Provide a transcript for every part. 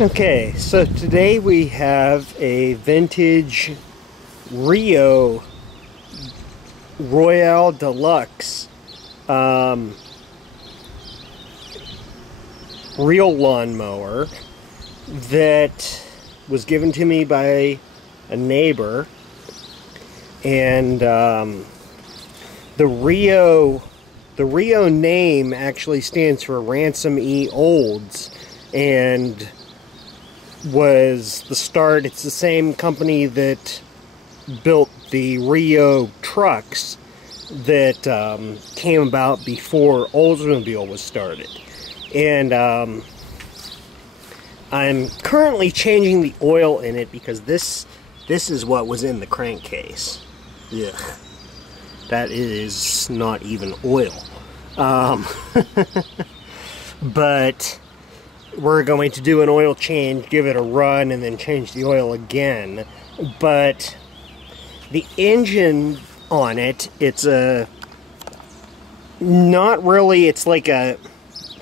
Okay, so today we have a vintage Reo Royale Deluxe reel lawnmower that was given to me by a neighbor, and the Reo name actually stands for Ransom E. Olds, and was the start. It's the same company that built the Reo trucks that came about before Oldsmobile was started. And I'm currently changing the oil in it because this is what was in the crankcase. Yeah, that is not even oil. But we're going to do an oil change, give it a run, and then change the oil again. But the engine on it, it's not really, it's like a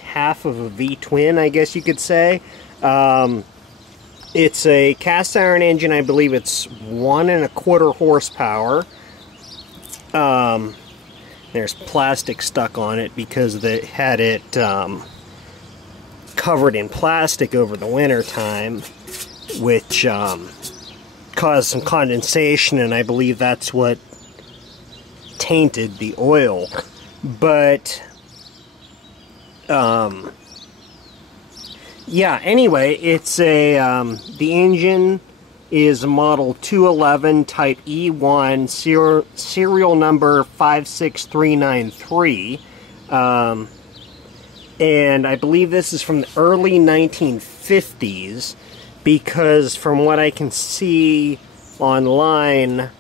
half of a V-twin, I guess you could say. It's a cast iron engine. I believe it's 1.25 horsepower. There's plastic stuck on it because they had it covered in plastic over the winter time, which caused some condensation, and I believe that's what tainted the oil. But yeah, anyway, it's a the engine is model 211 type E1, serial number 56393. And I believe this is from the early 1950s, because from what I can see online,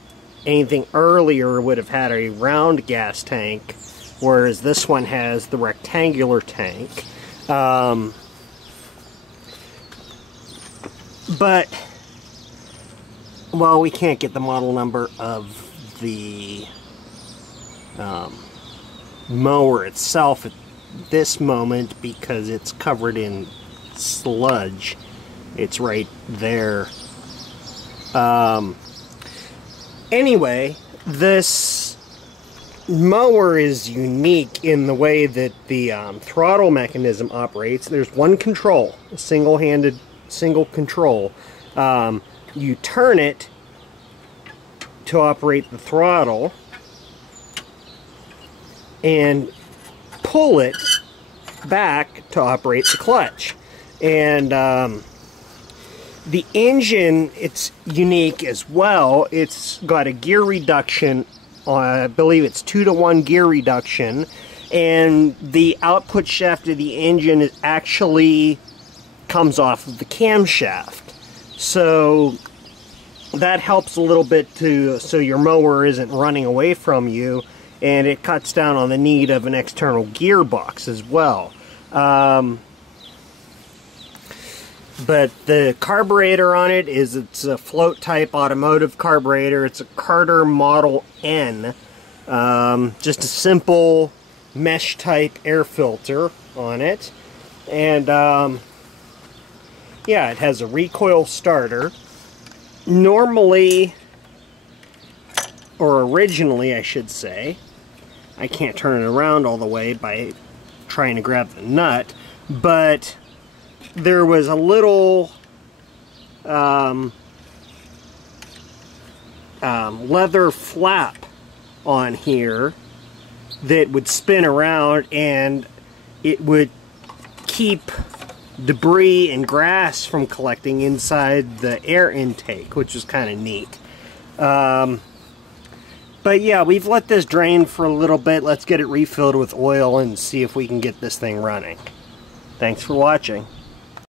anything earlier would have had a round gas tank, whereas this one has the rectangular tank. But, well, we can't get the model number of the mower itself at this moment because it's covered in sludge. It's right there. Anyway, this mower is unique in the way that the throttle mechanism operates. There's one control, a single control. You turn it to operate the throttle and pull it back to operate the clutch. And the engine, it's unique as well. It's got a gear reduction, I believe it's 2-to-1 gear reduction, and the output shaft of the engine actually comes off of the camshaft. So that helps a little bit so your mower isn't running away from you, and it cuts down on the need of an external gearbox as well. But the carburetor on it it's a float type automotive carburetor. It's a Carter Model N. Just a simple mesh type air filter on it. And yeah, it has a recoil starter. Normally, or originally I should say, I can't turn it around all the way by trying to grab the nut, but there was a little leather flap on here that would spin around, and it would keep debris and grass from collecting inside the air intake, which is kind of neat. But yeah, we've let this drain for a little bit. Let's get it refilled with oil and see if we can get this thing running. Thanks for watching.